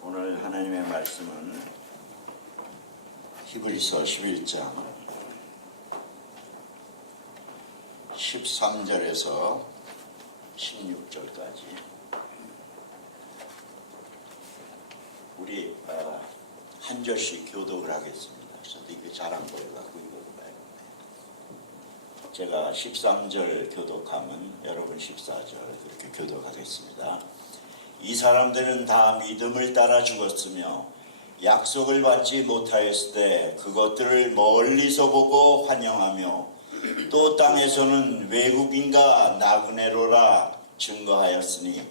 오늘 하나님의 말씀은 히브리서 11장 13절에서 16절까지 우리 한 절씩 교독을 하겠습니다. 저도 이거 잘 안 보여갖고 이거 봐야겠네. 제가 13절 교독하면 여러분 14절 그렇게 교독하겠습니다. 이 사람들은 다 믿음을 따라 죽었으며 약속을 받지 못하였을 때 그것들을 멀리서 보고 환영하며 또 땅에서는 외국인과 나그네로라 증거하였으니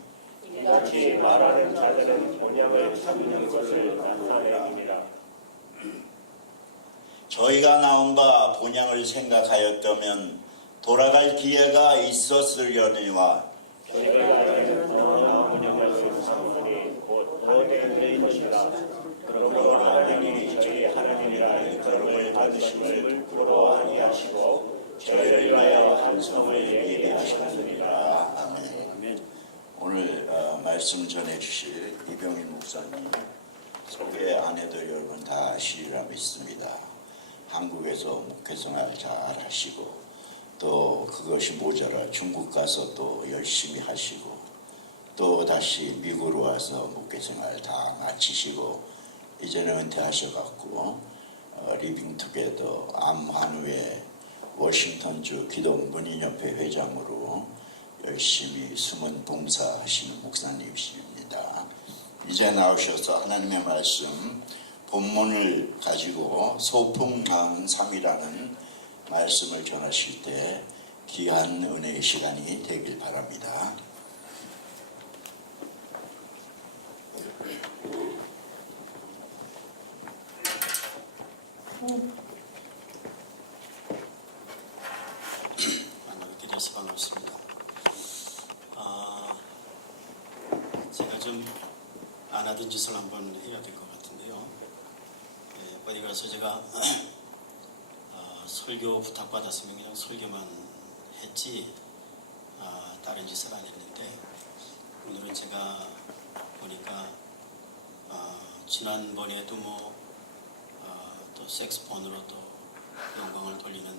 이같이 말하는 자들은 본향을 삼는 것을 나타내니라. 저희가 나온 바 본향을 생각하였다면 돌아갈 기회가 있었으려니와 저희가 나온 본향을 삼으니 곧 너희의 것이라. 그러므로 하나님이 저희 하나님이라 걸음을 받으심을 부끄러워 아니하시고 저희를 위하여 한 성을 예비하셨느니라. 아멘. 오늘 말씀 전해주실 이병인 목사님 소개 안 해도 여러분 다 아시리라 믿습니다. 한국에서 목회생활 잘 하시고 또 그것이 모자라 중국 가서 또 열심히 하시고 또 다시 미국으로 와서 목회생활 다 마치시고 이제는 은퇴하셔갖고 리빙투게더 암환후에 워싱턴주 기독문인협회 회장으로 열심히 숨은 봉사하시는 목사님이십니다. 이제 나오셔서 하나님의 말씀 본문을 가지고 소풍강삼이라는 말씀을 전하실 때 귀한 은혜의 시간이 되길 바랍니다. 만나뵙게 돼서 반갑습니다. 제가 좀 안 하던 짓을 한번 해야 될 것 같은데요. 어디 가서 제가 설교 부탁받았으면 그냥 설교만 했지 다른 짓을 안 했는데 오늘은 제가 보니까 지난번에도 또 색스폰으로 또 영광을 돌리는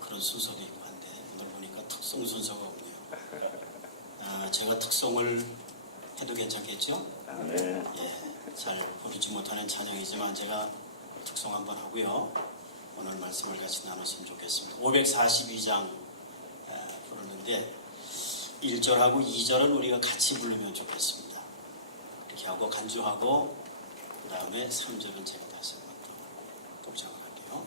그런 순서도 있고 한데 오늘 보니까 특송 순서가 없네요. 제가 특송을 해도 괜찮겠죠? 네. 잘 부르지 못하는 찬양이지만 제가 특송 한번 하고요. 오늘 말씀을 같이 나눴으면 좋겠습니다. 542장 부르는데 1절하고 2절은 우리가 같이 부르면 좋겠습니다. 이렇게 하고 간주하고 그 다음에 3절은 제가 다시 한번 또 독창을 할게요.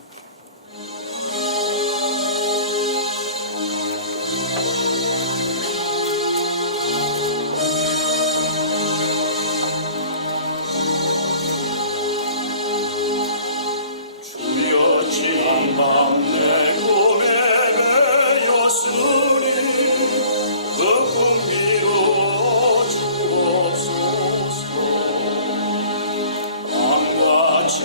내 꿈에 매였으니 그 꿈이로 주옵소서. 밤같이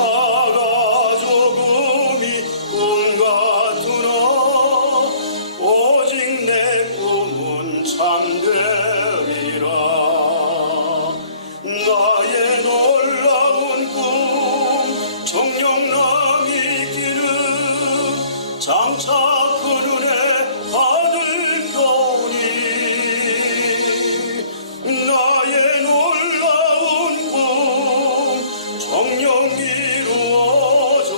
나가 조금이 꿈 같으나 오직 내 꿈은 참되리라. 나의 놀라운 꿈 정령남이 길은 장차 그 눈에 받을 거니. 나의 놀라운 꿈 정령 이루어져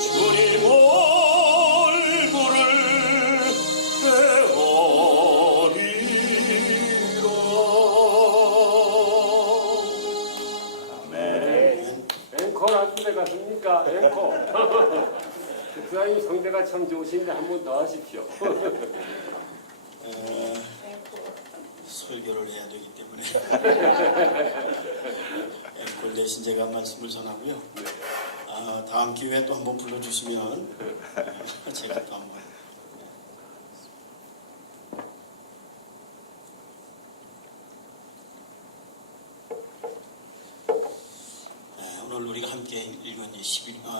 주님 얼굴을 배우리라. 앵콜 하신 데 같습니까? 앵콜. 부장님 성대가 참 좋으신데 한 번 더 하십시오. 설교를 해야 되기 때문에 앵콜 대신 제가 말씀을 전하고요. 다음 기회에 또 한번 불러주시면 제가 또 한번. 오늘 우리가 함께 읽은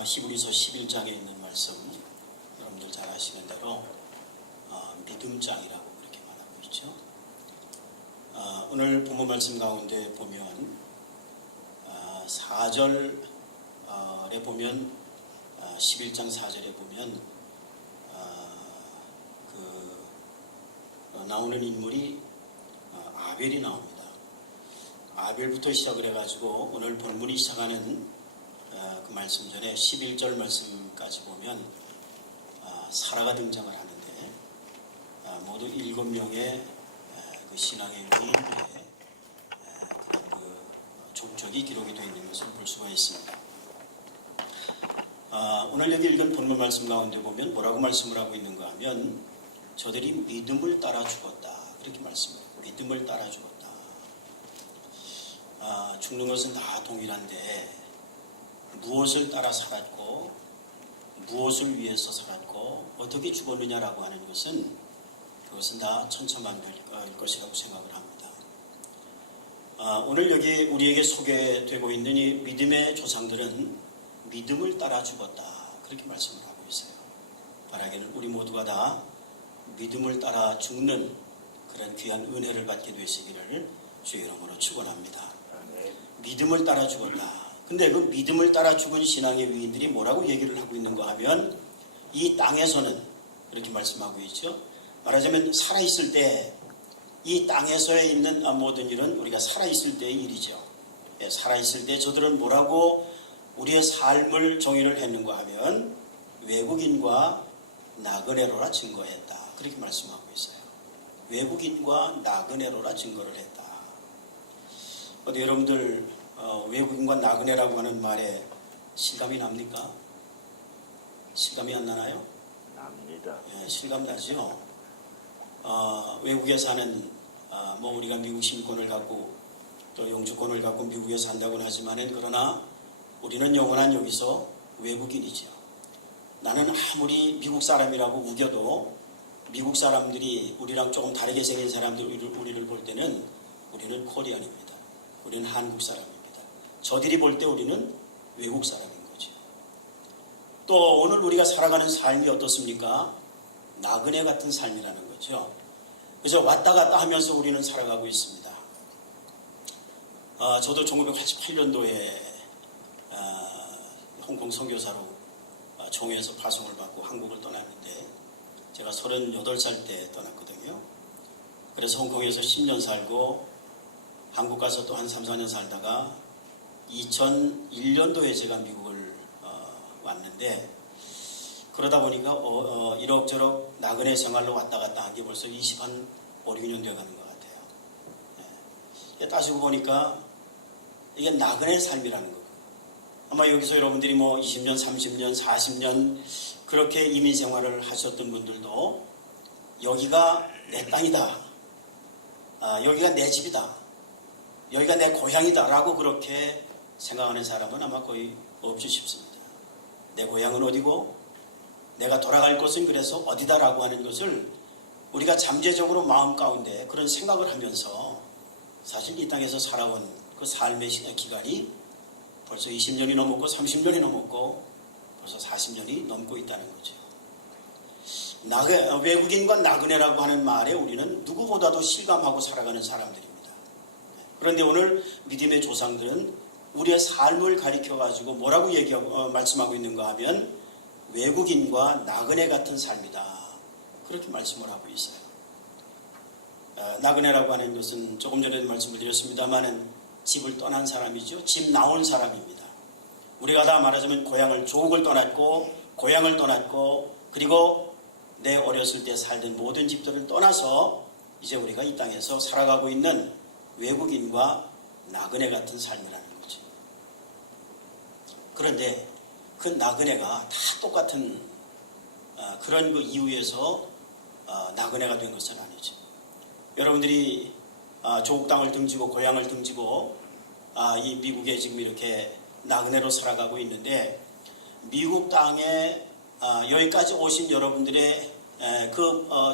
히브리서 11장에 있는 말씀, 여러분들 잘 아시는 대로 믿음장이라고 그렇게 말하고 있죠. 오늘 본문 말씀 가운데 보면 4절에 보면 11장 4절에 보면 나오는 인물이 아벨이 나옵니다. 아벨부터 시작을 해가지고 오늘 본문이 시작하는 그 말씀 전에 11절 말씀까지 보면 사라가 등장을 하는데 모두 7명의 그 신앙의 위인들의 그런 그 족적이 기록이 되어 있는 것을 볼 수가 있습니다. 오늘 여기 읽은 본문 말씀 가운데 보면 뭐라고 말씀을 하고 있는가 하면 저들이 믿음을 따라 죽었다. 그렇게 말씀해요. 믿음을 따라 죽었다. 죽는 것은 다 동일한데 무엇을 따라 살았고 무엇을 위해서 살았고 어떻게 죽었느냐라고 하는 것은 그것은 다 천차만별일 것이라고 생각을 합니다. 오늘 여기 우리에게 소개되고 있는 이 믿음의 조상들은 믿음을 따라 죽었다. 그렇게 말씀을 하고 있어요. 바라기는 우리 모두가 다 믿음을 따라 죽는 그런 귀한 은혜를 받게 되시기를 주의 이름으로 축원합니다. 믿음을 따라 죽었다. 근데 그 믿음을 따라 죽은 신앙의 위인들이 뭐라고 얘기를 하고 있는가 하면 이 땅에서는 이렇게 말씀하고 있죠. 말하자면 살아있을 때 이 땅에서에 있는 모든 일은 우리가 살아있을 때의 일이죠. 살아있을 때 저들은 뭐라고 우리의 삶을 정의를 했는가 하면 외국인과 나그네로라 증거했다. 그렇게 말씀하고 있어요. 외국인과 나그네로라 증거를 했다. 어디 여러분들 외국인과 나그네라고 하는 말에 실감이 납니까? 실감이 안 나나요? 납니다. 실감 나죠. 외국에 사는 뭐 우리가 미국 신권을 갖고 또 영주권을 갖고 미국에 산다고는 하지만은 그러나 우리는 영원한 여기서 외국인이죠. 나는 아무리 미국 사람이라고 우겨도 미국 사람들이 우리랑 조금 다르게 생긴 사람들이 우리를 볼 때는 우리는 코리안입니다. 우리는 한국 사람입니다. 저들이 볼 때 우리는 외국 사람인 거죠. 또 오늘 우리가 살아가는 삶이 어떻습니까? 나그네 같은 삶이라는 거죠. 그래서 왔다 갔다 하면서 우리는 살아가고 있습니다. 저도 1988년도에 홍콩 선교사로 총회에서 파송을 받고 한국을 떠났는데 제가 38살 때 떠났거든요. 그래서 홍콩에서 10년 살고 한국 가서 또 한 3, 4년 살다가 2001년도에 제가 미국을 왔는데 그러다 보니까 이럭저럭 나그네 생활로 왔다 갔다 한 게 벌써 5, 6년 돼가는 것 같아요. 네. 따지고 보니까 이게 나그네 삶이라는 거고 아마 여기서 여러분들이 뭐 20년, 30년, 40년 그렇게 이민 생활을 하셨던 분들도 여기가 내 땅이다. 여기가 내 집이다. 여기가 내 고향이다. 라고 그렇게 생각하는 사람은 아마 거의 없지 싶습니다. 내 고향은 어디고 내가 돌아갈 곳은 그래서 어디다라고 하는 것을 우리가 잠재적으로 마음 가운데 그런 생각을 하면서 사실 이 땅에서 살아온 그 삶의 기간이 벌써 20년이 넘었고 30년이 넘었고 벌써 40년이 넘고 있다는 거죠. 외국인과 나그네라고 하는 말에 우리는 누구보다도 실감하고 살아가는 사람들입니다. 그런데 오늘 믿음의 조상들은 우리의 삶을 가리켜가지고 뭐라고 말씀하고 있는가 하면 외국인과 나그네 같은 삶이다. 그렇게 말씀을 하고 있어요. 나그네라고 하는 것은 조금 전에도 말씀을 드렸습니다마는 집을 떠난 사람이죠. 집 나온 사람입니다. 우리가 다 말하자면 조국을 떠났고 고향을 떠났고 그리고 내 어렸을 때 살던 모든 집들을 떠나서 이제 우리가 이 땅에서 살아가고 있는 외국인과 나그네 같은 삶이라는 거죠. 그런데 그 나그네가 다 똑같은 그런 그 이유에서 나그네가 된 것은 아니죠. 여러분들이 조국 땅을 등지고 고향을 등지고 이 미국에 지금 이렇게 나그네로 살아가고 있는데 미국 땅에 여기까지 오신 여러분들의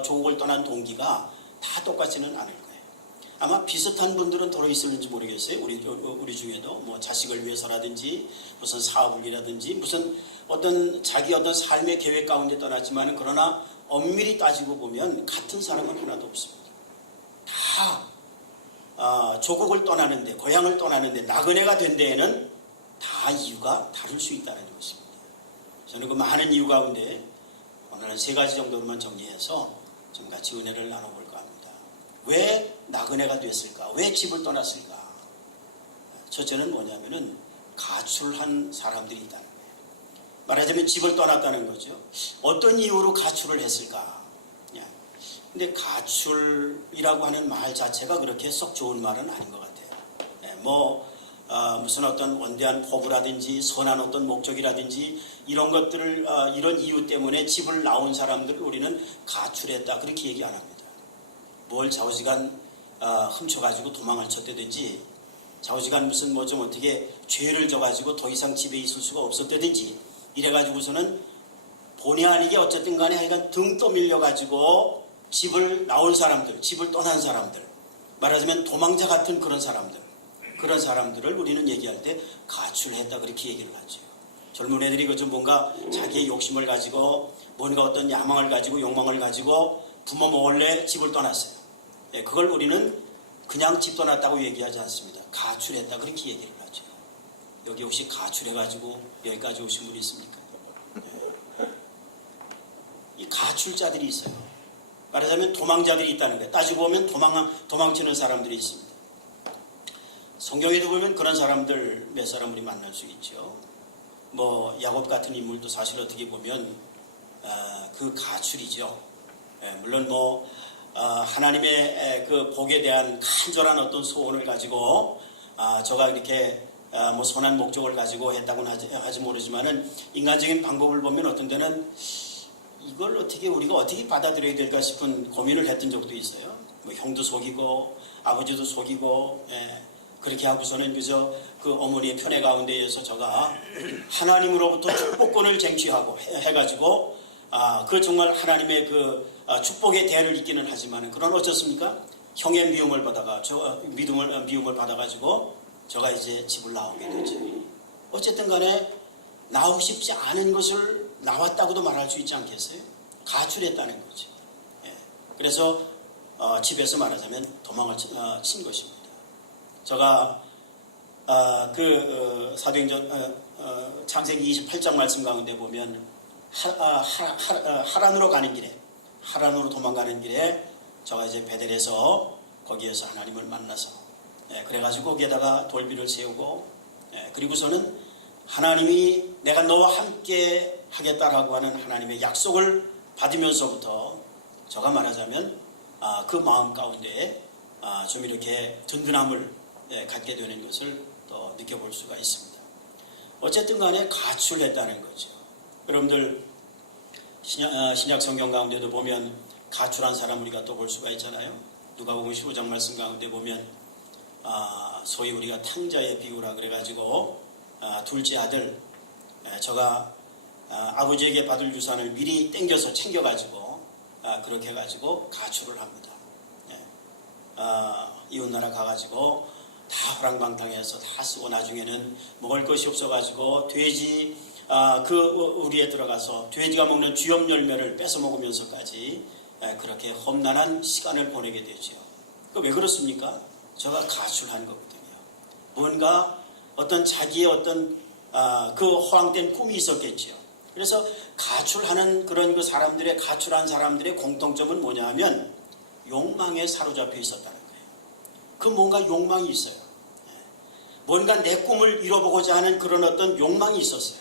조국을 떠난 동기가 다 똑같지는 않을 거예요. 아마 비슷한 분들은 더러 있을는지 모르겠어요. 우리 중에도 뭐 자식을 위해서라든지 무슨 사업을 위라든지 무슨 자기 어떤 삶의 계획 가운데 떠났지만 그러나 엄밀히 따지고 보면 같은 사람은 하나도 없습니다. 다 조국을 떠나는데 고향을 떠나는데 나그네가 된 데에는 다 이유가 다를 수 있다는 것입니다. 저는 그 많은 이유 가운데 오늘은 3가지 정도로만 정리해서 좀 같이 은혜를 나눠볼까 합니다. 왜 나그네가 됐을까? 왜 집을 떠났을까? 첫째는 뭐냐면은 가출한 사람들이 있다는 거예요. 말하자면 집을 떠났다는 거죠. 어떤 이유로 가출을 했을까? 근데 가출이라고 하는 말 자체가 그렇게 썩 좋은 말은 아닌 것 같아요. 무슨 어떤 원대한 포부라든지 선한 어떤 목적이라든지 이런 것들을 이런 이유 때문에 집을 나온 사람들을 우리는 가출했다 그렇게 얘기 안 합니다. 뭘 좌우지간 훔쳐가지고 도망을 쳤다든지 좌우지간 무슨 뭐 좀 어떻게 죄를 져가지고 더 이상 집에 있을 수가 없었다든지 이래가지고서는 본의 아니게 어쨌든 간에 하여간 등 떠밀려가지고 집을 나온 사람들, 집을 떠난 사람들, 말하자면 도망자 같은 그런 사람들을 우리는 얘기할 때 가출했다 그렇게 얘기를 하죠. 젊은 애들이 좀 뭔가 자기의 욕심을 가지고 뭔가 어떤 야망을 가지고 욕망을 가지고 부모 몰래 집을 떠났어요. 그걸 우리는 그냥 집 떠났다고 얘기하지 않습니다. 가출했다 그렇게 얘기를 하죠. 여기 혹시 가출해가지고 여기까지 오신 분이 있습니까? 이 가출자들이 있어요. 말하자면 도망자들이 있다는 거예요. 따지고 보면 도망치는 사람들이 있습니다. 성경에도 보면 그런 사람들 몇 사람 우리 만날 수 있죠. 뭐 야곱 같은 인물도 사실 어떻게 보면 그 가출이죠. 물론 하나님의 그 복에 대한 간절한 어떤 소원을 가지고 저가 이렇게 뭐 선한 목적을 가지고 했다고는 하지 모르지만은 인간적인 방법을 보면 어떤 데는 이걸 우리가 어떻게 받아들여야 될까 싶은 고민을 했던 적도 있어요. 뭐 형도 속이고 아버지도 속이고 그렇게 하고서는 그저 그 어머니의 편애 가운데에서 저가 하나님으로부터 축복권을 쟁취하고 해가지고 그 정말 하나님의 그 축복의 대를 잇기는 하지만은 그런 어쩌습니까? 형의 미움을 받아가지고 저가 이제 집을 나오게 되죠. 어쨌든 간에 나오고 싶지 않은 것을 나왔다고도 말할 수 있지 않겠어요? 가출했다는 거죠. 그래서 집에서 말하자면 도망을 친 것입니다. 제가 사도행전 창세기 28장 말씀 가운데 보면 하란으로 가는 길에 하란으로 도망가는 길에 제가 이제 베델에서 거기에서 하나님을 만나서 그래가지고 거기에다가 돌비를 세우고 그리고서는 하나님이 내가 너와 함께 하겠다라고 하는 하나님의 약속을 받으면서부터 제가 말하자면 그 마음 가운데 좀 이렇게 든든함을 갖게 되는 것을 또 느껴볼 수가 있습니다. 어쨌든 간에 가출했다는 거죠. 여러분들 신약 성경 가운데도 보면 가출한 사람 우리가 또 볼 수가 있잖아요. 누가복음 15장 말씀 가운데 보면 소위 우리가 탕자의 비유라 그래가지고 둘째 아들 저가 아버지에게 받을 유산을 미리 땡겨서 챙겨가지고 그렇게 해가지고 가출을 합니다. 이웃나라 가가지고 다 허랑방탕해서 다 쓰고 나중에는 먹을 것이 없어가지고 돼지 그 우리에 들어가서 돼지가 먹는 쥐염 열매를 뺏어 먹으면서까지 그렇게 험난한 시간을 보내게 되죠. 왜 그렇습니까? 저가 가출한 거거든요. 뭔가 어떤 자기의 어떤 그 허황된 꿈이 있었겠죠. 그래서 가출하는 그런 그 사람들의 가출한 사람들의 공통점은 뭐냐 하면 욕망에 사로잡혀 있었다는 거예요. 그 뭔가 욕망이 있어요. 뭔가 내 꿈을 이뤄보고자 하는 그런 어떤 욕망이 있었어요.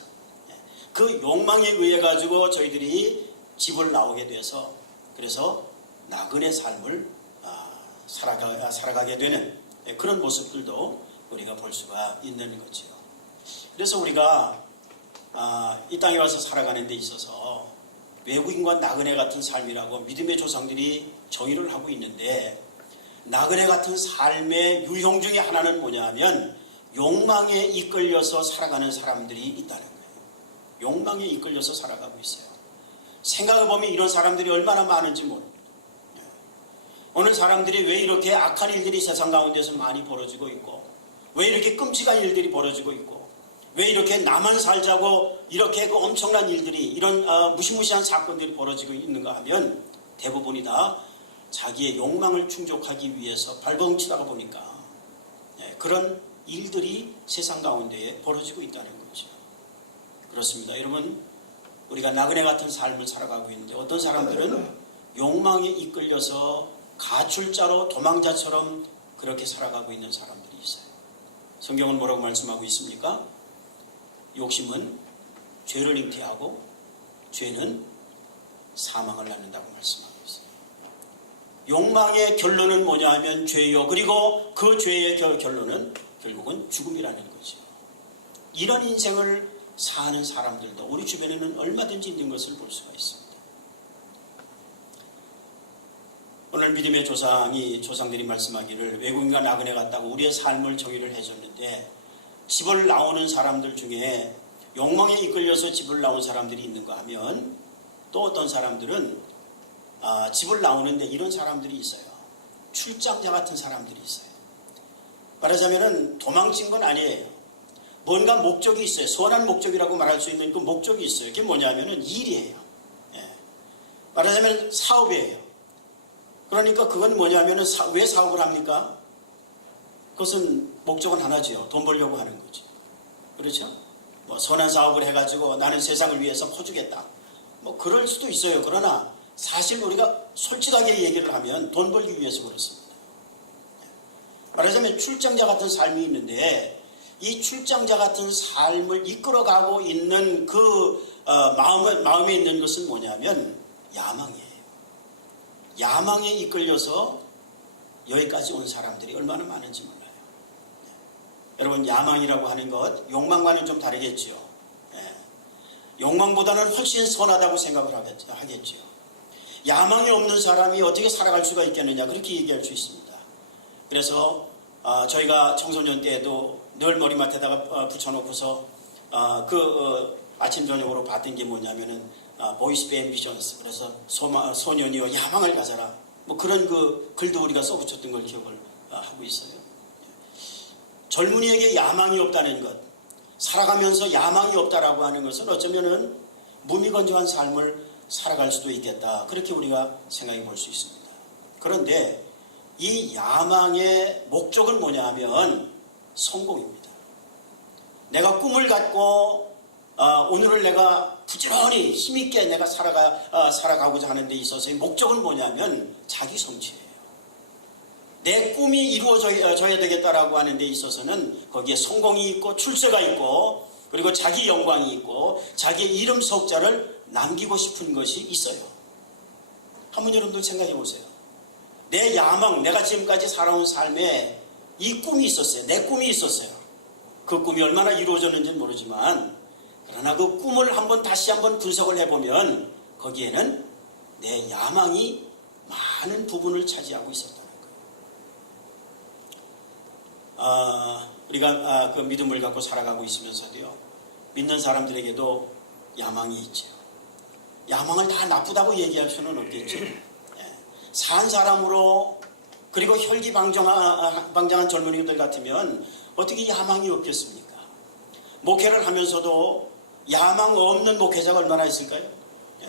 그 욕망에 의해 가지고 저희들이 집을 나오게 돼서 그래서 나그네 삶을 살아가게 되는 그런 모습들도 우리가 볼 수가 있는 거죠. 그래서 우리가 이 땅에 와서 살아가는 데 있어서 외국인과 나그네 같은 삶이라고 믿음의 조상들이 정의를 하고 있는데 나그네 같은 삶의 유형 중에 하나는 뭐냐 하면 욕망에 이끌려서 살아가는 사람들이 있다는 거예요. 욕망에 이끌려서 살아가고 있어요. 생각해보면 이런 사람들이 얼마나 많은지 모릅니다. 오늘 사람들이 왜 이렇게 악한 일들이 세상 가운데서 많이 벌어지고 있고 왜 이렇게 끔찍한 일들이 벌어지고 있고 왜 이렇게 나만 살자고 이렇게 그 엄청난 일들이 이런 무시무시한 사건들이 벌어지고 있는가 하면 대부분이 다 자기의 욕망을 충족하기 위해서 발버둥치다가 보니까 그런 일들이 세상 가운데에 벌어지고 있다는 거죠. 그렇습니다. 여러분 우리가 나그네 같은 삶을 살아가고 있는데 어떤 사람들은 욕망에 이끌려서 가출자로 도망자처럼 그렇게 살아가고 있는 사람들이 있어요. 성경은 뭐라고 말씀하고 있습니까? 욕심은 죄를 잉태하고 죄는 사망을 낳는다고 말씀하고 있어요. 욕망의 결론은 뭐냐 하면 죄요. 그리고 그 죄의 결론은 결국은 죽음이라는 거죠. 이런 인생을 사는 사람들도 우리 주변에는 얼마든지 있는 것을 볼 수가 있습니다. 오늘 믿음의 조상들이 말씀하기를 외국인과 나그네 같다고 우리의 삶을 정의를 해줬는데 집을 나오는 사람들 중에 욕망에 이끌려서 집을 나온 사람들이 있는가 하면 또 어떤 사람들은 집을 나오는데 이런 사람들이 있어요. 출장자 같은 사람들이 있어요. 말하자면 도망친 건 아니에요. 뭔가 목적이 있어요. 선한 목적이라고 말할 수 있는 그 목적이 있어요. 그게 뭐냐면은 일이에요. 말하자면 사업이에요. 그러니까 그건 뭐냐면은 왜 사업을 합니까? 그것은 목적은 하나죠. 돈 벌려고 하는 거죠. 그렇죠? 뭐 선한 사업을 해가지고 나는 세상을 위해서 퍼주겠다. 뭐 그럴 수도 있어요. 그러나 사실 우리가 솔직하게 얘기를 하면 돈 벌기 위해서 그렇습니다. 말하자면 출장자 같은 삶이 있는데 이 출장자 같은 삶을 이끌어가고 있는 그 마음에 있는 것은 뭐냐면 야망이에요. 야망에 이끌려서 여기까지 온 사람들이 얼마나 많은지 몰라요. 여러분 야망이라고 하는 것 욕망과는 좀 다르겠죠. 욕망보다는 훨씬 선하다고 생각을 하겠죠. 야망이 없는 사람이 어떻게 살아갈 수가 있겠느냐 그렇게 얘기할 수 있습니다. 그래서 저희가 청소년 때에도 늘 머리맡에다가 붙여놓고서 아침 저녁으로 봤던 게 뭐냐면은 보이스 앰비션스 그래서 소년이여 야망을 가져라 뭐 그런 그 글도 우리가 써붙였던 걸 기억을 하고 있어요. 젊은이에게 야망이 없다는 것 살아가면서 야망이 없다라고 하는 것은 어쩌면은 무미건조한 삶을 살아갈 수도 있겠다 그렇게 우리가 생각해 볼 수 있습니다. 그런데 이 야망의 목적은 뭐냐 하면 성공입니다. 내가 꿈을 갖고 오늘을 내가 부지런히 힘있게 내가 살아가고자 하는 데 있어서의 목적은 뭐냐면 자기 성취예요. 내 꿈이 이루어져야 되겠다라고 하는 데 있어서는 거기에 성공이 있고 출세가 있고 그리고 자기 영광이 있고 자기의 이름 석자를 남기고 싶은 것이 있어요. 한번 여러분들 생각해 보세요. 내 야망, 내가 지금까지 살아온 삶에 이 꿈이 있었어요. 내 꿈이 있었어요. 그 꿈이 얼마나 이루어졌는지는 모르지만 그러나 그 꿈을 다시 한번 분석을 해보면 거기에는 내 야망이 많은 부분을 차지하고 있었다는 거예요. 우리가 그 믿음을 갖고 살아가고 있으면서도요. 믿는 사람들에게도 야망이 있죠. 야망을 다 나쁘다고 얘기할 수는 없겠죠. 산 사람으로 그리고 혈기방장한 젊은이들 같으면 어떻게 야망이 없겠습니까? 목회를 하면서도 야망 없는 목회자가 얼마나 있을까요? 예.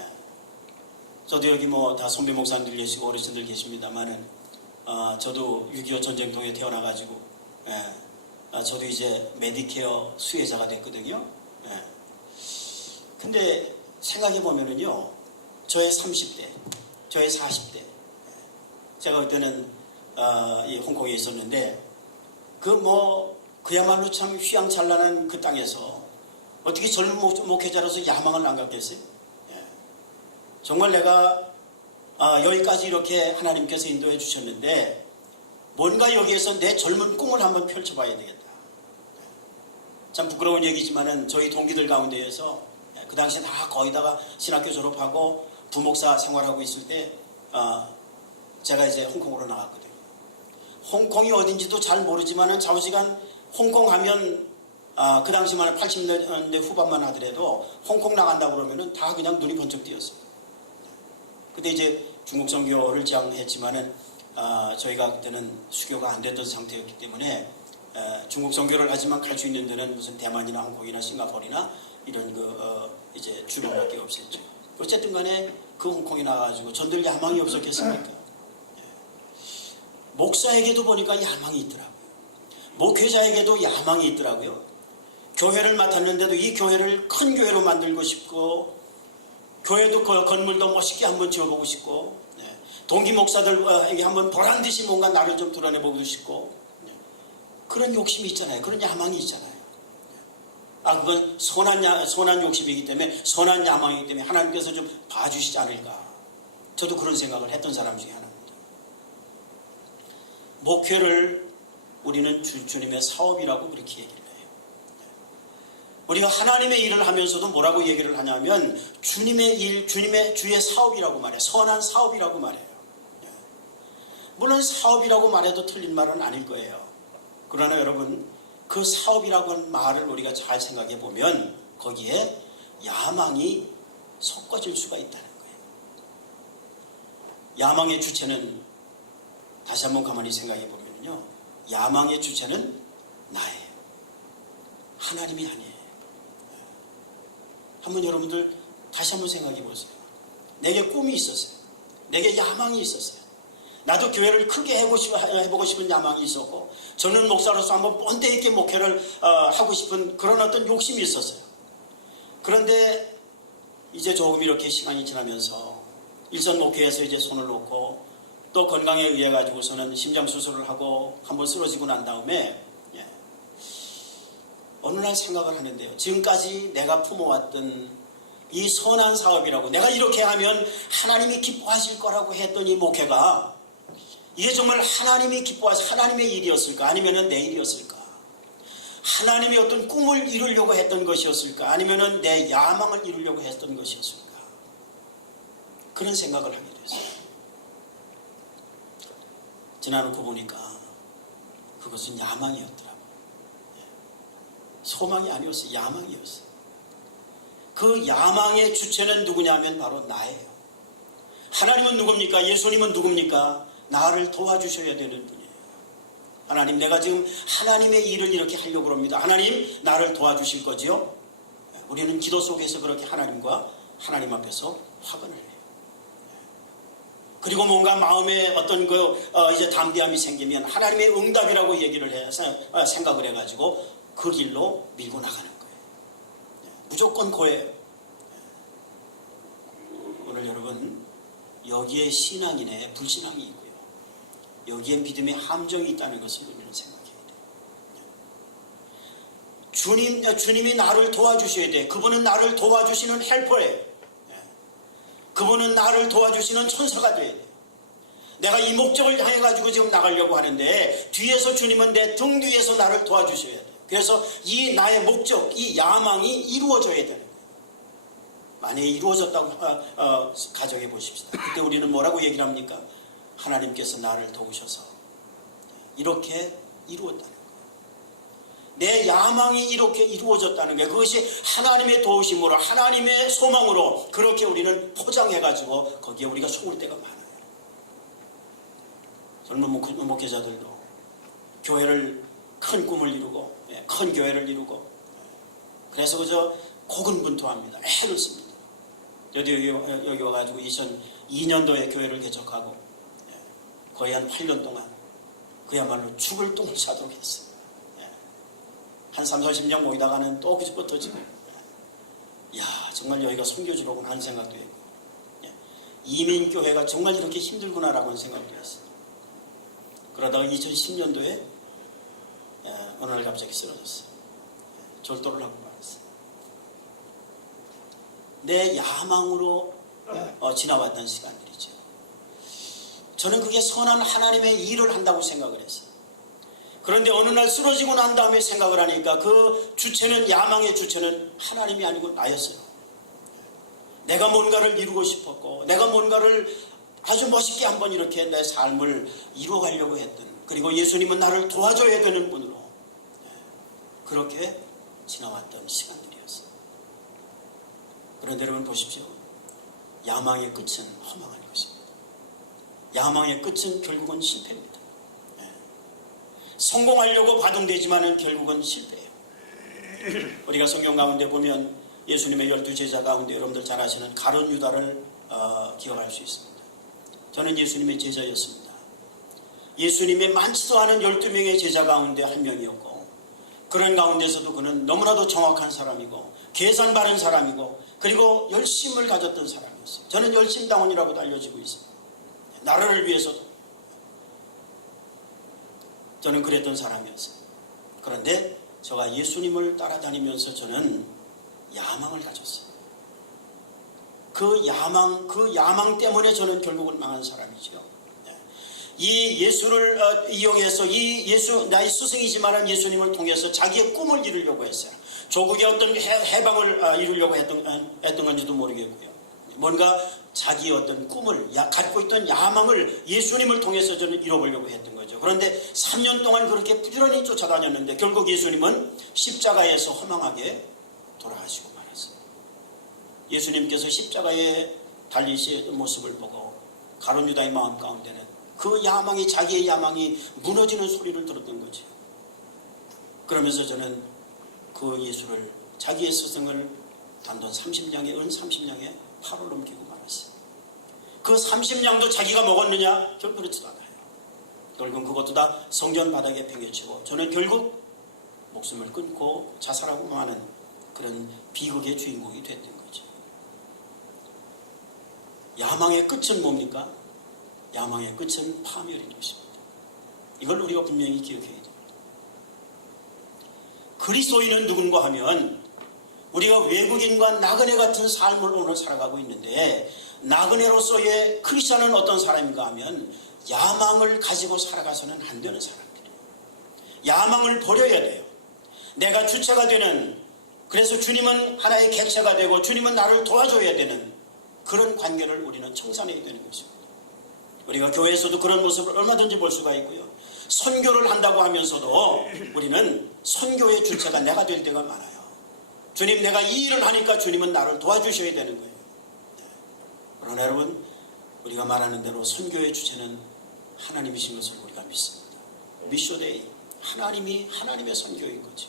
저도 여기 뭐 다 선배 목사님들 계시고 어르신들 계십니다만은 저도 6.25 전쟁통에 태어나가지고 저도 이제 메디케어 수혜자가 됐거든요. 예. 근데 생각해 보면은요, 저의 30대, 저의 40대, 제가 그때는 이 홍콩에 있었는데 그야말로 참 휘황찬란한 그 땅에서 어떻게 젊은 목회자로서 야망을 안 갖겠어요? 예. 정말 내가 여기까지 이렇게 하나님께서 인도해 주셨는데 뭔가 여기에서 내 젊은 꿈을 한번 펼쳐봐야 되겠다. 참 부끄러운 얘기지만은 저희 동기들 가운데에서 그 당시에 다 거의 다가 신학교 졸업하고 부목사 생활하고 있을 때 제가 이제 홍콩으로 나갔거든요. 홍콩이 어딘지도 잘 모르지만은 좌우지간 홍콩 하면 그 당시만 80년대 후반만 하더라도 홍콩 나간다고 그러면은 다 그냥 눈이 번쩍 띄었어요. 그때 이제 중국 선교를 지향했지만은 저희가 그때는 수교가 안 됐던 상태였기 때문에 중국 선교를 하지만 갈 수 있는 데는 무슨 대만이나 홍콩이나 싱가포르나 이런 이제 주변밖에 없었죠. 어쨌든 간에 그 홍콩에 나가가지고 전들 야망이 없었겠습니까? 목사에게도 보니까 야망이 있더라고요. 목회자에게도 야망이 있더라고요. 교회를 맡았는데도 이 교회를 큰 교회로 만들고 싶고, 교회도 그 건물도 멋있게 한번 지어보고 싶고, 동기 목사들에게 한번 보란듯이 뭔가 나를 좀 드러내보고 싶고, 그런 욕심이 있잖아요. 그런 야망이 있잖아요. 그건 선한 욕심이기 때문에, 선한 야망이기 때문에 하나님께서 좀 봐주시지 않을까. 저도 그런 생각을 했던 사람 중에 하나입니다. 목회를 우리는 주님의 사업이라고 그렇게 얘기를 해요. 우리가 하나님의 일을 하면서도 뭐라고 얘기를 하냐면 주님의 일, 주의 사업이라고 말해요. 선한 사업이라고 말해요. 물론 사업이라고 말해도 틀린 말은 아닐 거예요. 그러나 여러분, 그 사업이라고 하는 말을 우리가 잘 생각해 보면 거기에 야망이 섞어질 수가 있다는 거예요. 야망의 주체는, 다시 한번 가만히 생각해 보면요, 야망의 주체는 나예요. 하나님이 아니에요. 한번 여러분들 다시 한번 생각해 보세요. 내게 꿈이 있었어요. 내게 야망이 있었어요. 나도 교회를 크게 해보고 싶은 야망이 있었고, 저는 목사로서 한번 본데 있게 목회를 하고 싶은 그런 어떤 욕심이 있었어요. 그런데 이제 조금 이렇게 시간이 지나면서 일선 목회에서 이제 손을 놓고 또 건강에 의해 가지고서는 심장 수술을 하고 한번 쓰러지고 난 다음에 어느 날 생각을 하는데요. 지금까지 내가 품어왔던 이 선한 사업이라고, 내가 이렇게 하면 하나님이 기뻐하실 거라고 했던 이 목회가 이게 정말 하나님이 기뻐하실 하나님의 일이었을까? 아니면은 내 일이었을까? 하나님이 어떤 꿈을 이루려고 했던 것이었을까? 아니면은 내 야망을 이루려고 했던 것이었을까? 그런 생각을 하게 됐어요. 지나놓고 보니까 그것은 야망이었더라고요. 소망이 아니었어요. 야망이었어요. 그 야망의 주체는 누구냐면 바로 나예요. 하나님은 누굽니까? 예수님은 누굽니까? 나를 도와주셔야 되는 분이에요. 하나님, 내가 지금 하나님의 일을 이렇게 하려고 합니다. 하나님, 나를 도와주실 거지요? 우리는 기도 속에서 그렇게 하나님과 하나님 앞에서 화근을 해요. 그리고 뭔가 마음에 어떤 이제 담대함이 생기면 하나님의 응답이라고 얘기를 해서 생각을 해가지고 그 길로 밀고 나가는 거예요. 무조건 그거예요. 오늘 여러분, 여기에 신앙인의 불신앙이 있고요, 여기에 믿음의 함정이 있다는 것을 우리는 생각해야 돼요. 주님이 나를 도와주셔야 돼. 그분은 나를 도와주시는 헬퍼예요. 그분은 나를 도와주시는 천사가 돼야 돼요. 내가 이 목적을 향해 가지고 지금 나가려고 하는데 뒤에서 주님은 내 등 뒤에서 나를 도와주셔야 돼요. 그래서 이 나의 목적, 이 야망이 이루어져야 되는 거예요. 만약에 이루어졌다고 가정해 보십시다. 그때 우리는 뭐라고 얘기를 합니까? 하나님께서 나를 도우셔서 이렇게 이루었다는 거예요. 내 야망이 이렇게 이루어졌다는 거예요. 그것이 하나님의 도우심으로, 하나님의 소망으로 그렇게 우리는 포장해 가지고 거기에 우리가 속을 때가 많아요. 젊은 목회자들도 교회를 큰 꿈을 이루고 큰 교회를 이루고 그래서 그저 고군분투합니다. 애를 씁니다. 저도 여기 와가지고 2002년도에 교회를 개척하고 거의 한 8년 동안 그야말로 죽을 똥을 싸도록 했어요. 한 30-40년 모이다가는 또 그집부터지고 정말 여기가 선교지로구나 하는 생각도 했고 이민교회가 정말 이렇게 힘들구나라고 하는 생각도 했어요. 그러다가 2010년도에 어느 날 갑자기 쓰러졌어요. 절도를 하고 말았어요. 내 야망으로 지나왔던 시간들이죠. 저는 그게 선한 하나님의 일을 한다고 생각을 했어요. 그런데 어느 날 쓰러지고 난 다음에 생각을 하니까 그 주체는, 야망의 주체는 하나님이 아니고 나였어요. 내가 뭔가를 이루고 싶었고 내가 뭔가를 아주 멋있게 한번 이렇게 내 삶을 이루어가려고 했던, 그리고 예수님은 나를 도와줘야 되는 분으로 그렇게 지나왔던 시간들이었어요. 그런데 여러분 보십시오. 야망의 끝은 허망한 것입니다. 야망의 끝은 결국은 실패입니다. 성공하려고 바둥대지만은 결국은 실패예요. 우리가 성경 가운데 보면 예수님의 12제자 가운데 여러분들 잘 아시는 가룟 유다를 기억할 수 있습니다. 저는 예수님의 제자였습니다. 예수님의 많지도 않은 12명의 제자 가운데 한 명이었고, 그런 가운데서도 그는 너무나도 정확한 사람이고 계산 바른 사람이고 그리고 열심을 가졌던 사람이었어요. 저는 열심당원이라고도 알려지고 있습니다. 나라를 위해서도 저는 그랬던 사람이었어요. 그런데 제가 예수님을 따라다니면서 저는 야망을 가졌어요. 그 야망 때문에 저는 결국은 망한 사람이죠. 이 예수를 이용해서 나의 스승이지만 예수님을 통해서 자기의 꿈을 이루려고 했어요. 조국의 어떤 해방을 이루려고 했던 건지도 모르겠고요. 뭔가 자기의 어떤 꿈을 갖고 있던 야망을 예수님을 통해서 저는 이뤄보려고 했던 거죠. 그런데 3년 동안 그렇게 부지런히 쫓아다녔는데 결국 예수님은 십자가에서 허망하게 돌아가시고 말았어요. 예수님께서 십자가에 달리시는 모습을 보고 가룟 유다의 마음 가운데는 그 야망이, 자기의 야망이 무너지는 소리를 들었던 거죠. 그러면서 저는 그 예수를, 자기의 스승을 단돈 30냥에, 은 30냥에 팔을 넘기고 말았어요. 그 30냥도 자기가 먹었느냐? 결국 그렇지도 않아요. 결국 그것도 다 성전 바닥에 팽개치고 저는 결국 목숨을 끊고 자살하고 마는 그런 비극의 주인공이 됐던 거죠. 야망의 끝은 뭡니까? 야망의 끝은 파멸인 것입니다. 이걸 우리가 분명히 기억해야 됩니다. 그리스도인은 누군가 하면 우리가 외국인과 나그네 같은 삶을 오늘 살아가고 있는데, 나그네로서의 크리스찬은 어떤 사람인가 하면 야망을 가지고 살아가서는 안 되는 사람들이에요. 야망을 버려야 돼요. 내가 주체가 되는, 그래서 주님은 하나의 객체가 되고 주님은 나를 도와줘야 되는 그런 관계를 우리는 청산해야 되는 것입니다. 우리가 교회에서도 그런 모습을 얼마든지 볼 수가 있고요. 선교를 한다고 하면서도 우리는 선교의 주체가 내가 될 때가 많아요. 주님, 내가 이 일을 하니까 주님은 나를 도와주셔야 되는 거예요. 그러나 여러분, 우리가 말하는 대로 선교의 주체는 하나님이신 것을 우리가 믿습니다. 미쇼데이, 하나님이 하나님의 선교인 거죠.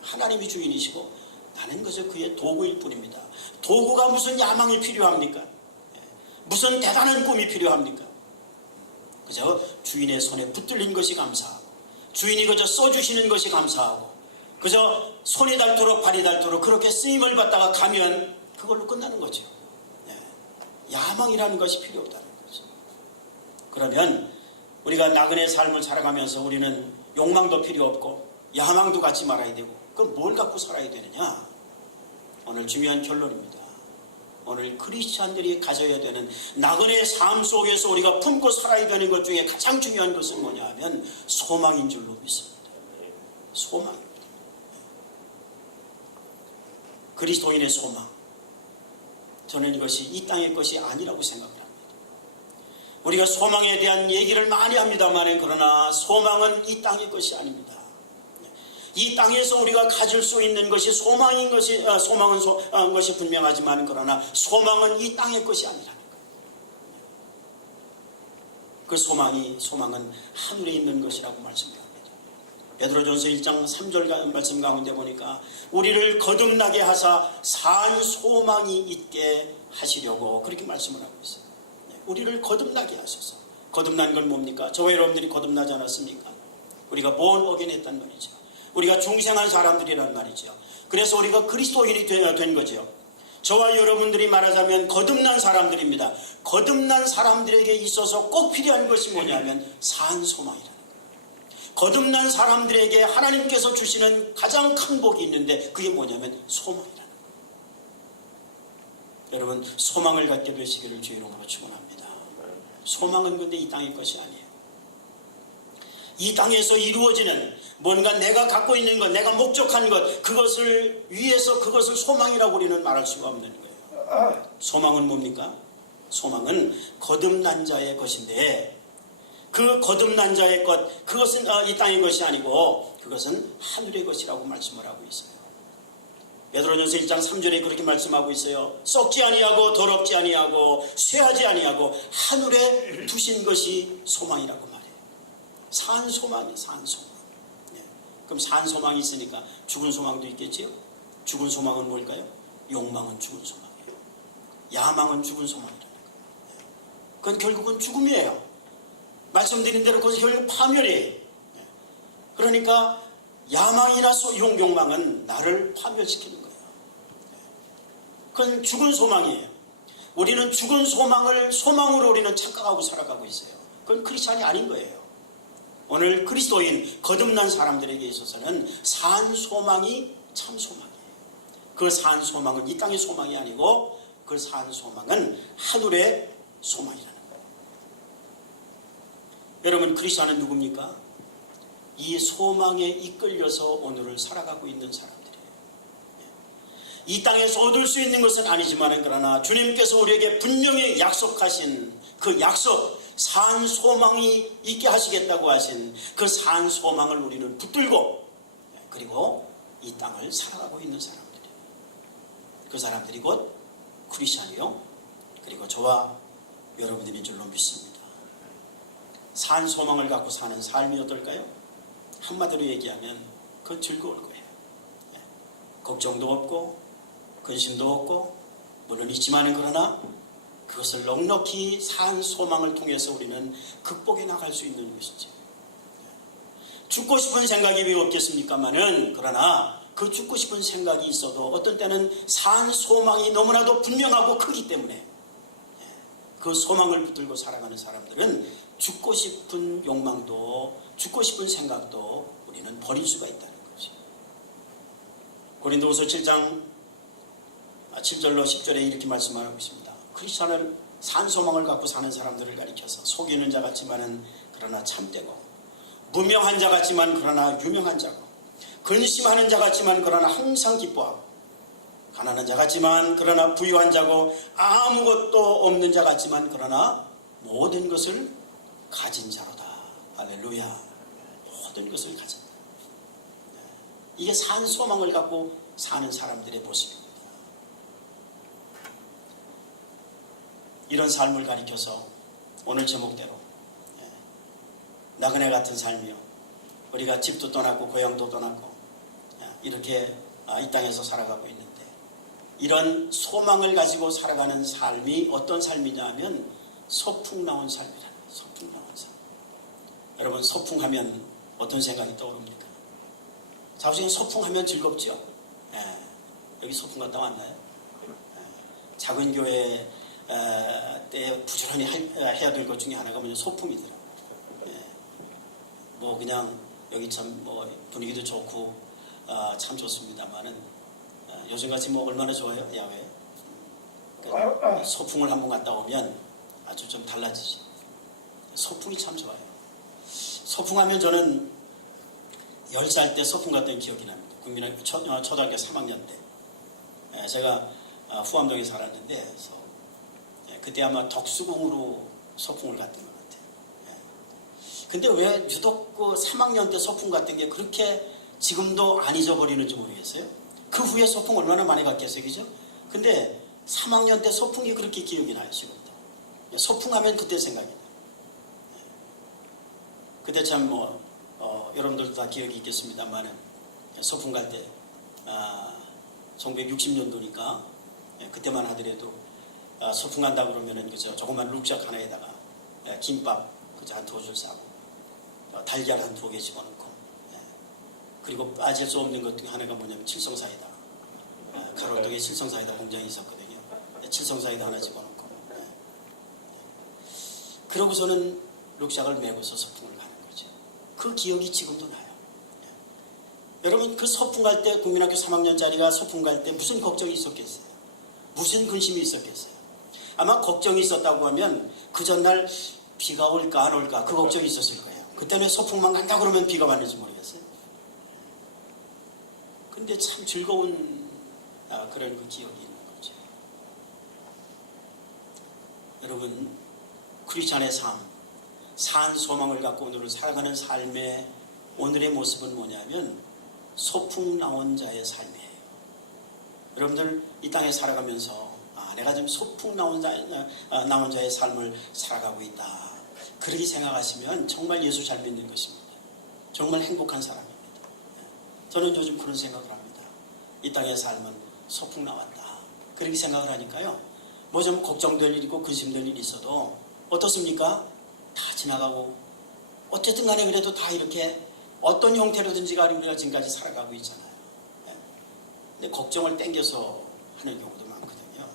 하나님이 주인이시고 나는 그저 그의 도구일 뿐입니다. 도구가 무슨 야망이 필요합니까? 무슨 대단한 꿈이 필요합니까? 그저 주인의 손에 붙들린 것이 감사하고, 주인이 그저 써주시는 것이 감사하고, 그저 손이 닳도록 발이 닳도록 그렇게 쓰임을 받다가 가면 그걸로 끝나는 거죠. 야망이라는 것이 필요 없다는 거죠. 그러면 우리가 나그네 삶을 살아가면서 우리는 욕망도 필요 없고 야망도 갖지 말아야 되고, 그럼 뭘 갖고 살아야 되느냐? 오늘 중요한 결론입니다. 오늘 크리스찬들이 가져야 되는 나그네의 삶 속에서 우리가 품고 살아야 되는 것 중에 가장 중요한 것은 뭐냐 하면 소망인 줄로 믿습니다. 소망입니다. 그리스도인의 소망. 저는 이것이 이 땅의 것이 아니라고 생각을 합니다. 우리가 소망에 대한 얘기를 많이 합니다만, 그러나 소망은 이 땅의 것이 아닙니다. 이 땅에서 우리가 가질 수 있는 것이 소망인 것이, 소망은 것이 분명하지만, 그러나 소망은 이 땅의 것이 아니라는 거예요. 그 소망은 하늘에 있는 것이라고 말씀합니다. 베드로전서 1장 3절 말씀 가운데 보니까 우리를 거듭나게 하사 산 소망이 있게 하시려고 그렇게 말씀을 하고 있어요. 우리를 거듭나게 하셔서. 거듭난 건 뭡니까? 저와 여러분들이 거듭나지 않았습니까? 우리가 born again 했단 말이죠. 우리가 중생한 사람들이란 말이죠. 그래서 우리가 그리스도인이 된 거죠. 저와 여러분들이 말하자면 거듭난 사람들입니다. 거듭난 사람들에게 있어서 꼭 필요한 것이 뭐냐면 산 소망이라는 거예요. 거듭난 사람들에게 하나님께서 주시는 가장 큰 복이 있는데 그게 뭐냐면 소망이라는 거예요. 여러분 소망을 갖게 되시기를 주의 이름으로 축원합니다. 소망은 근데 이 땅의 것이 아니에요. 이 땅에서 이루어지는 뭔가 내가 갖고 있는 것, 내가 목적한 것, 그것을 위해서 그것을 소망이라고 우리는 말할 수가 없는 거예요. 소망은 뭡니까? 소망은 거듭난 자의 것인데 그 거듭난 자의 것, 그것은 이 땅의 것이 아니고 그것은 하늘의 것이라고 말씀을 하고 있어요. 베드로전서 1장 3절에 그렇게 말씀하고 있어요. 썩지 아니하고 더럽지 아니하고 쇠하지 아니하고 하늘에 두신 것이 소망이라고 말해요. 산 소망이에요. 산 소망. 그럼 산 소망이 있으니까 죽은 소망도 있겠지요. 죽은 소망은 뭘까요? 욕망은 죽은 소망이에요. 야망은 죽은 소망이라는 거예요. 그건 결국은 죽음이에요. 말씀드린 대로 그것은 결국 파멸이에요. 그러니까 야망이나 욕망은 나를 파멸시키는 거예요. 그건 죽은 소망이에요. 우리는 죽은 소망을 소망으로 우리는 착각하고 살아가고 있어요. 그건 크리스찬이 아닌 거예요. 오늘 그리스도인 거듭난 사람들에게 있어서는 산 소망이 참 소망이에요. 그 산 소망은 이 땅의 소망이 아니고 그 산 소망은 하늘의 소망이라는 거예요. 여러분 크리스찬은 누굽니까? 이 소망에 이끌려서 오늘을 살아가고 있는 사람들이에요. 이 땅에서 얻을 수 있는 것은 아니지만 그러나 주님께서 우리에게 분명히 약속하신 그 약속, 산 소망이 있게 하시겠다고 하신 그 산 소망을 우리는 붙들고 그리고 이 땅을 살아가고 있는 사람들이에요. 그 사람들이 곧 크리스찬이요. 그리고 저와 여러분들인 줄로 믿습니다. 산 소망을 갖고 사는 삶이 어떨까요? 한마디로 얘기하면 그건 즐거울 거예요. 걱정도 없고 근심도 없고 물론 있지만은 그러나 그것을 넉넉히 산 소망을 통해서 우리는 극복해 나갈 수 있는 것이죠. 죽고 싶은 생각이 왜 없겠습니까마는 그러나 그 죽고 싶은 생각이 있어도 어떤 때는 산 소망이 너무나도 분명하고 크기 때문에 그 소망을 붙들고 살아가는 사람들은 죽고 싶은 욕망도 죽고 싶은 생각도 우리는 버릴 수가 있다는 거죠. 고린도후서 7장 7절로 10절에 이렇게 말씀하고 있습니다. 크리스찬을 산 소망을 갖고 사는 사람들을 가리켜서 속이는 자 같지만은 그러나 참되고 무명한 자 같지만 그러나 유명한 자고 근심하는 자 같지만 그러나 항상 기뻐하고 가난한 자 같지만 그러나 부유한 자고 아무것도 없는 자 같지만 그러나 모든 것을 가진 자로다. 할렐루야. 모든 것을 가진 자. 이게 산 소망을 갖고 사는 사람들의 모습입니다. 이런 삶을 가리켜서 오늘 제목대로 나그네 같은 삶이요. 우리가 집도 떠났고 고향도 떠났고 이렇게 이 땅에서 살아가고 있는데 이런 소망을 가지고 살아가는 삶이 어떤 삶이냐 하면 소풍 나온 삶이라는 거예요. 소풍 나온 삶. 여러분 소풍하면 어떤 생각이 떠오릅니까? 사실 소풍하면 즐겁죠. 여기 소풍 갔다 왔나요? 작은 교회 때 부지런히 해야 될 것 중에 하나가 뭐냐 소풍이더라고요. 뭐 그냥 여기 참 뭐 분위기도 좋고 참 좋습니다만은 요즘같이 뭐 얼마나 좋아요 야외. 그러니까 소풍을 한번 갔다 오면 아주 좀 달라지죠. 소풍이 참 좋아요. 소풍하면 저는 10살 때 소풍 갔던 기억이 납니다. 국민학교 초등학교 3학년 때 제가 후암동에 살았는데 그때 아마 덕수궁으로 소풍을 갔던 것 같아요. 근데 왜 유독 그 3학년 때 소풍 갔던 게 그렇게 지금도 안 잊어버리는지 모르겠어요. 그 후에 소풍 얼마나 많이 갔겠어요, 그죠? 근데 3학년 때 소풍이 그렇게 기억이 나요, 지금도. 소풍하면 그때 생각이 나요. 그때 참 여러분들도 다 기억이 있겠습니다만 소풍 갈 때 1960년도니까 그때만 하더라도 소풍 간다 그러면은 그저 조그만 룩작 하나에다가 김밥 그저 한 2줄 싸고 달걀 한 2개 집어넣고 그리고 빠질 수 없는 것 중에 하나가 뭐냐면 칠성사이다. 가로등에 칠성사이다 공장이 있었거든요. 칠성사이다 하나 집어넣고 그러고서는 룩작을 메고서 소풍을 가는 거죠. 그 기억이 지금도 나요. 여러분 그 소풍 갈 때 국민학교 3학년짜리가 소풍 갈 때 무슨 걱정이 있었겠어요? 무슨 근심이 있었겠어요? 아마 걱정이 있었다고 하면 그 전날 비가 올까 안 올까 그 걱정이 있었을 거예요. 그때는 소풍만 간다 그러면 비가 왔는지 모르겠어요. 근데 참 즐거운 그런 그 기억이 있는 거죠. 여러분 크리스찬의 삶, 산 소망을 갖고 오늘을 살아가는 삶의 오늘의 모습은 뭐냐면 소풍 나온 자의 삶이에요. 여러분들 이 땅에 살아가면서 내가 지금 소풍 나온 자의 삶을 살아가고 있다. 그렇게 생각하시면 정말 예수 잘 믿는 것입니다. 정말 행복한 사람입니다. 저는 요즘 그런 생각을 합니다. 이 땅의 삶은 소풍 나왔다. 그렇게 생각을 하니까요. 뭐 좀 걱정될 일이고 근심될 일이 있어도 어떻습니까? 다 지나가고 어쨌든 간에 그래도 다 이렇게 어떤 형태로든지 간에 우리가 지금까지 살아가고 있잖아요. 근데 걱정을 땡겨서 하는 경우도 많거든요.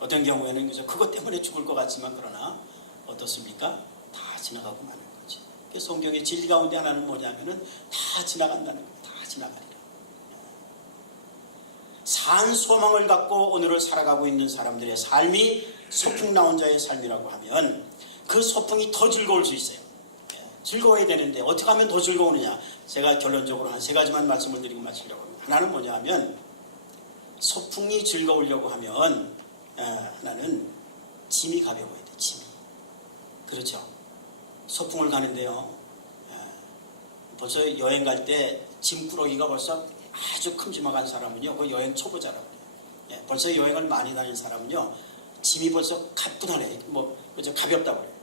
어떤 경우에는 그저 그것 때문에 죽을 것 같지만 그러나 어떻습니까? 다 지나가고 마는 거지. 그래서 성경의 진리 가운데 하나는 뭐냐면은 다 지나간다는 거예요. 다 지나가리라. 산 소망을 갖고 오늘을 살아가고 있는 사람들의 삶이 소풍 나온 자의 삶이라고 하면 그 소풍이 더 즐거울 수 있어요. 즐거워야 되는데 어떻게 하면 더 즐거우느냐. 제가 결론적으로 한 3가지만 말씀을 드리고 마치려고 합니다. 하나는 뭐냐 하면 소풍이 즐거우려고 하면 하나는 짐이 가벼워야 돼. 짐이. 그렇죠. 소풍을 가는데요. 벌써 여행 갈 때 짐꾸러기가 벌써 아주 큼지막한 사람은요. 그 여행 초보자라고 해요. 벌써 여행을 많이 다닌 사람은요. 짐이 벌써 가뿐하네. 그저 가볍다고 해요.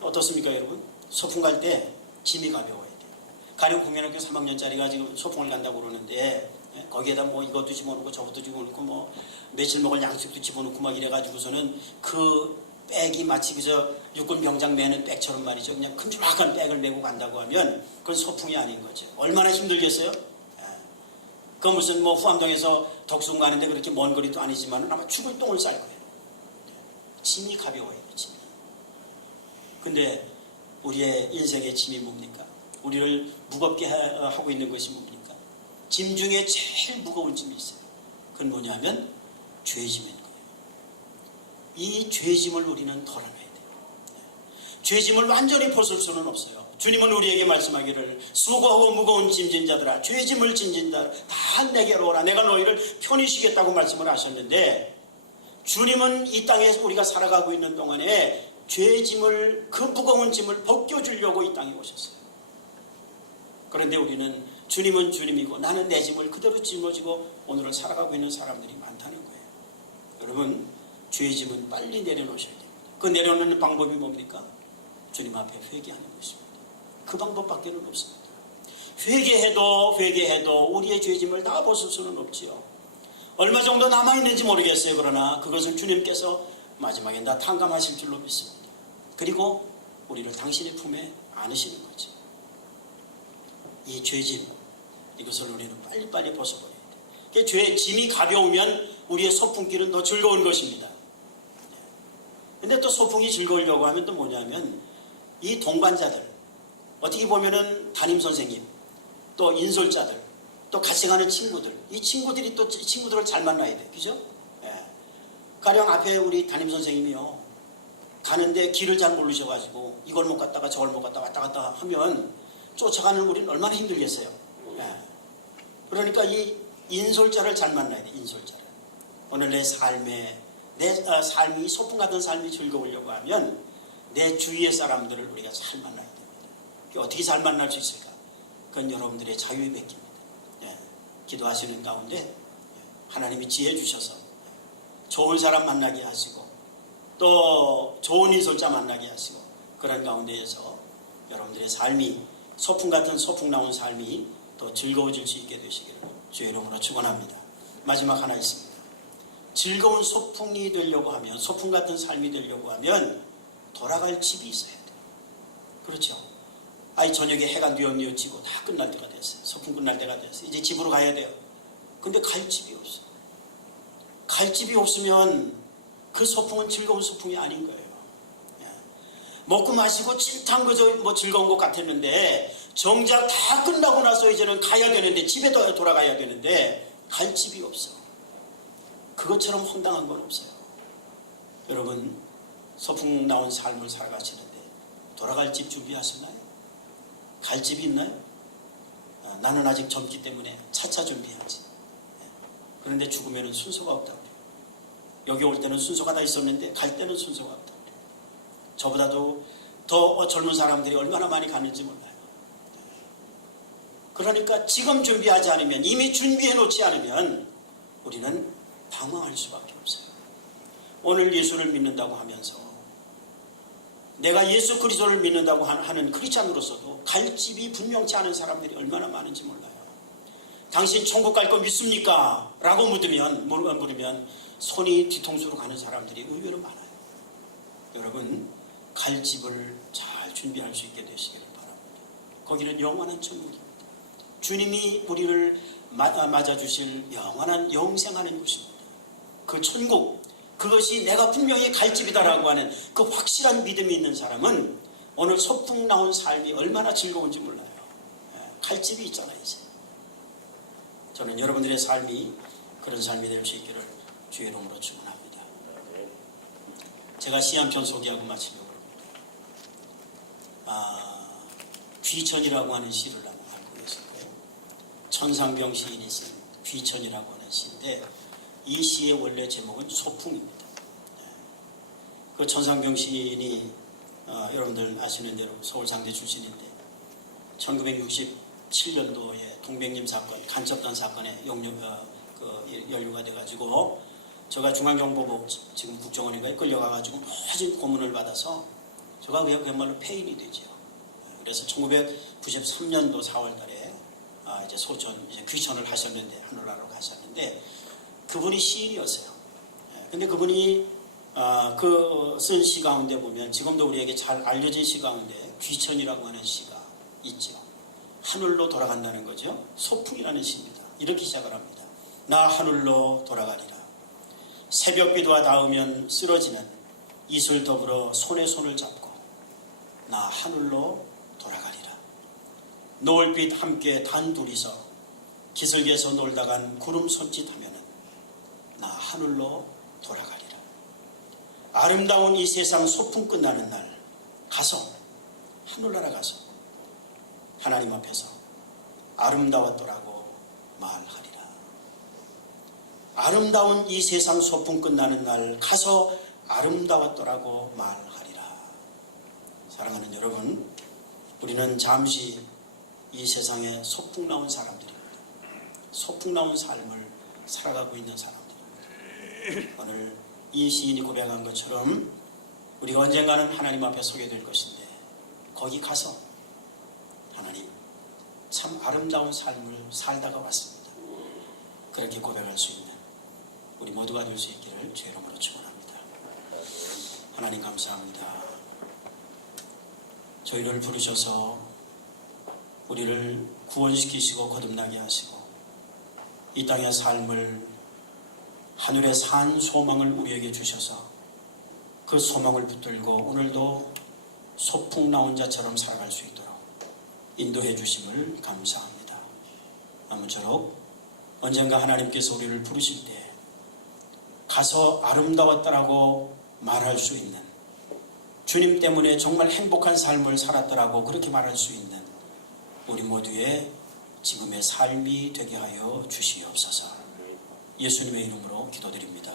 어떻습니까 여러분? 소풍 갈 때 짐이 가벼워야 돼요. 가령 국민학교 3학년짜리가 지금 소풍을 간다고 그러는데 거기에다 뭐 이것도 집어넣고 저것도 집어넣고 뭐 며칠 먹을 양식도 집어넣고 막 이래가지고서는 그 백이 마치 그저 육군 병장 매는 백처럼 말이죠. 그냥 큼지막한 백을 메고 간다고 하면 그건 소풍이 아닌 거죠. 얼마나 힘들겠어요? 그 무슨 뭐 후암동에서 덕숭 가는데 그렇게 먼 거리도 아니지만 아마 죽을 똥을 쌀 거예요. 짐이 가벼워요. 짐이. 근데 우리의 인생의 짐이 뭡니까? 우리를 무겁게 하고 있는 것이 뭡니까? 짐 중에 제일 무거운 짐이 있어요. 그건 뭐냐면 죄짐인 거예요. 이 죄짐을 우리는 덜어내야 돼요. 죄짐을 완전히 벗을 수는 없어요. 주님은 우리에게 말씀하기를 수고하고 무거운 짐진 자들아 죄짐을 진진 자들아 다 내게로 오라. 내가 너희를 편히 쉬겠다고 말씀을 하셨는데 주님은 이 땅에서 우리가 살아가고 있는 동안에 죄짐을 그 무거운 짐을 벗겨주려고 이 땅에 오셨어요. 그런데 우리는 주님은 주님이고 나는 내 짐을 그대로 짊어지고 오늘을 살아가고 있는 사람들이 많다는 거예요. 여러분 죄짐은 빨리 내려놓으셔야 됩니다. 그 내려놓는 방법이 뭡니까? 주님 앞에 회개하는 것입니다. 그 방법밖에는 없습니다. 회개해도 우리의 죄짐을 다 벗을 수는 없지요. 얼마 정도 남아있는지 모르겠어요. 그러나 그것을 주님께서 마지막에 다 탕감하실 줄로 믿습니다. 그리고 우리를 당신의 품에 안으시는 거죠. 이 죄짐 이것을 우리는 빨리빨리 벗어버려야 돼요. 죄짐이 가벼우면 우리의 소풍길은 더 즐거운 것입니다. 근데 또 소풍이 즐거우려고 하면 또 뭐냐면 이 동반자들 어떻게 보면은 담임선생님 또 인솔자들 또 같이 가는 친구들 이 친구들이 또 친구들을 잘 만나야 돼. 그죠? 가령 앞에 우리 담임선생님이요 가는데 길을 잘 모르셔가지고 이걸 못 갔다가 저걸 못 갔다가 왔다 갔다 하면 쫓아가는 우리는 얼마나 힘들겠어요. 그러니까 이 인솔자를 잘 만나야 돼. 인솔자를. 오늘 내 삶이 소풍 같은 삶이 즐거우려고 하면 내 주위의 사람들을 우리가 잘 만나야 됩니다. 어떻게 잘 만날 수 있을까? 그건 여러분들의 자유의 백기입니다. 기도하시는 가운데 하나님이 지혜 주셔서 좋은 사람 만나게 하시고 또 좋은 인솔자 만나게 하시고 그런 가운데에서 여러분들의 삶이 소풍 같은 소풍 나온 삶이 더 즐거워질 수 있게 되시기를 주의 이름으로 축원합니다. 마지막 하나 있습니다. 즐거운 소풍이 되려고 하면, 소풍 같은 삶이 되려고 하면 돌아갈 집이 있어야 돼요. 그렇죠? 아이 저녁에 해가 뉘엿뉘엿지고 다 끝날 때가 됐어요. 소풍 끝날 때가 됐어요. 이제 집으로 가야 돼요. 근데 갈 집이 없어요. 갈 집이 없으면 그 소풍은 즐거운 소풍이 아닌 거예요. 먹고 마시고 찐탕 그저 뭐 즐거운 것 같았는데 정작 다 끝나고 나서 이제는 가야 되는데, 집에 돌아가야 되는데 갈 집이 없어. 그것처럼 황당한 건 없어요. 여러분, 소풍 나온 삶을 살아가시는데 돌아갈 집 준비하셨나요? 갈 집이 있나요? 나는 아직 젊기 때문에 차차 준비해야지. 그런데 죽으면 순서가 없다고 그래요. 여기 올 때는 순서가 다 있었는데 갈 때는 순서가 없다고 그래요. 저보다도 더 젊은 사람들이 얼마나 많이 가는지 몰라요. 그러니까 지금 준비하지 않으면, 이미 준비해 놓지 않으면 우리는 방황할 수밖에 없어요. 오늘 예수를 믿는다고 하면서, 내가 예수 그리스도를 믿는다고 하는 크리스찬으로서도 갈 집이 분명치 않은 사람들이 얼마나 많은지 몰라요. 당신 천국 갈 거 믿습니까? 라고 물으면 손이 뒤통수로 가는 사람들이 의외로 많아요. 여러분, 갈 집을 잘 준비할 수 있게 되시기를 바랍니다. 거기는 영원한 천국입니다. 주님이 우리를 맞아주실 영원한 영생하는 곳입니다. 그 천국, 그것이 내가 분명히 갈 집이다라고 하는 그 확실한 믿음이 있는 사람은 오늘 소풍 나온 삶이 얼마나 즐거운지 몰라요. 갈 집이 있잖아요. 이제 저는 여러분들의 삶이 그런 삶이 될 수 있기를 주의 이름으로 축원합니다. 제가 시 한 편 소개하고 마치려고 합니다. 귀천이라고 하는 시를 한번 갖고 계시고요. 천상병 시인이 쓴 귀천이라고 하는 시인데, 이 시의 원래 제목은 소풍입니다. 그 천상병 시인이 여러분들 아시는 대로 서울상대 출신인데 1967년도에 동백님 사건, 간첩단 사건에 연루가 돼가지고, 제가 중앙정보부 지금 국정원인가에 끌려가가지고 모진 고문을 받아서 제가 그야말로 폐인이 되죠. 그래서 1993년도 4월달에 이제 소천, 이제 귀천을 하셨는데, 하늘나라로 가셨는데, 그분이 시인이었어요. 근데 그분이 그 쓴 시 가운데 보면 지금도 우리에게 잘 알려진 시 가운데 귀천이라고 하는 시가 있죠. 하늘로 돌아간다는 거죠. 소풍이라는 시입니다. 이렇게 시작을 합니다. 나 하늘로 돌아가리라. 새벽비가 닿으면 쓰러지는 이슬 더불어 손에 손을 잡고 나 하늘로 돌아가리라. 노을빛 함께 단둘이서 기슭에서 놀다간 구름 손짓하면은 나 하늘로 돌아가리라. 아름다운 이 세상 소풍 끝나는 날 가서, 하늘나라 가서 하나님 앞에서 아름다웠더라고 말하리라. 아름다운 이 세상 소풍 끝나는 날 가서 아름다웠더라고 말하리라. 사랑하는 여러분, 우리는 잠시 이 세상에 소풍 나온 사람들입니다. 소풍 나온 삶을 살아가고 있는 사람들입니다. 오늘 이 시인이 고백한 것처럼 우리가 언젠가는 하나님 앞에 서게 될 것인데, 거기 가서 하나님, 참 아름다운 삶을 살다가 왔습니다. 그렇게 고백할 수 있는 우리 모두가 될 수 있기를 주의 이름으로 축원합니다. 하나님 감사합니다. 저희를 부르셔서 우리를 구원시키시고 거듭나게 하시고 이 땅의 삶을, 하늘의 산 소망을 우리에게 주셔서 그 소망을 붙들고 오늘도 소풍 나온 자처럼 살아갈 수 있도록 인도해 주심을 감사합니다. 아무쪼록 언젠가 하나님께서 우리를 부르실 때 가서 아름다웠다라고 말할 수 있는, 주님 때문에 정말 행복한 삶을 살았더라고 그렇게 말할 수 있는 우리 모두의 지금의 삶이 되게 하여 주시옵소서. 예수님의 이름으로 기도드립니다.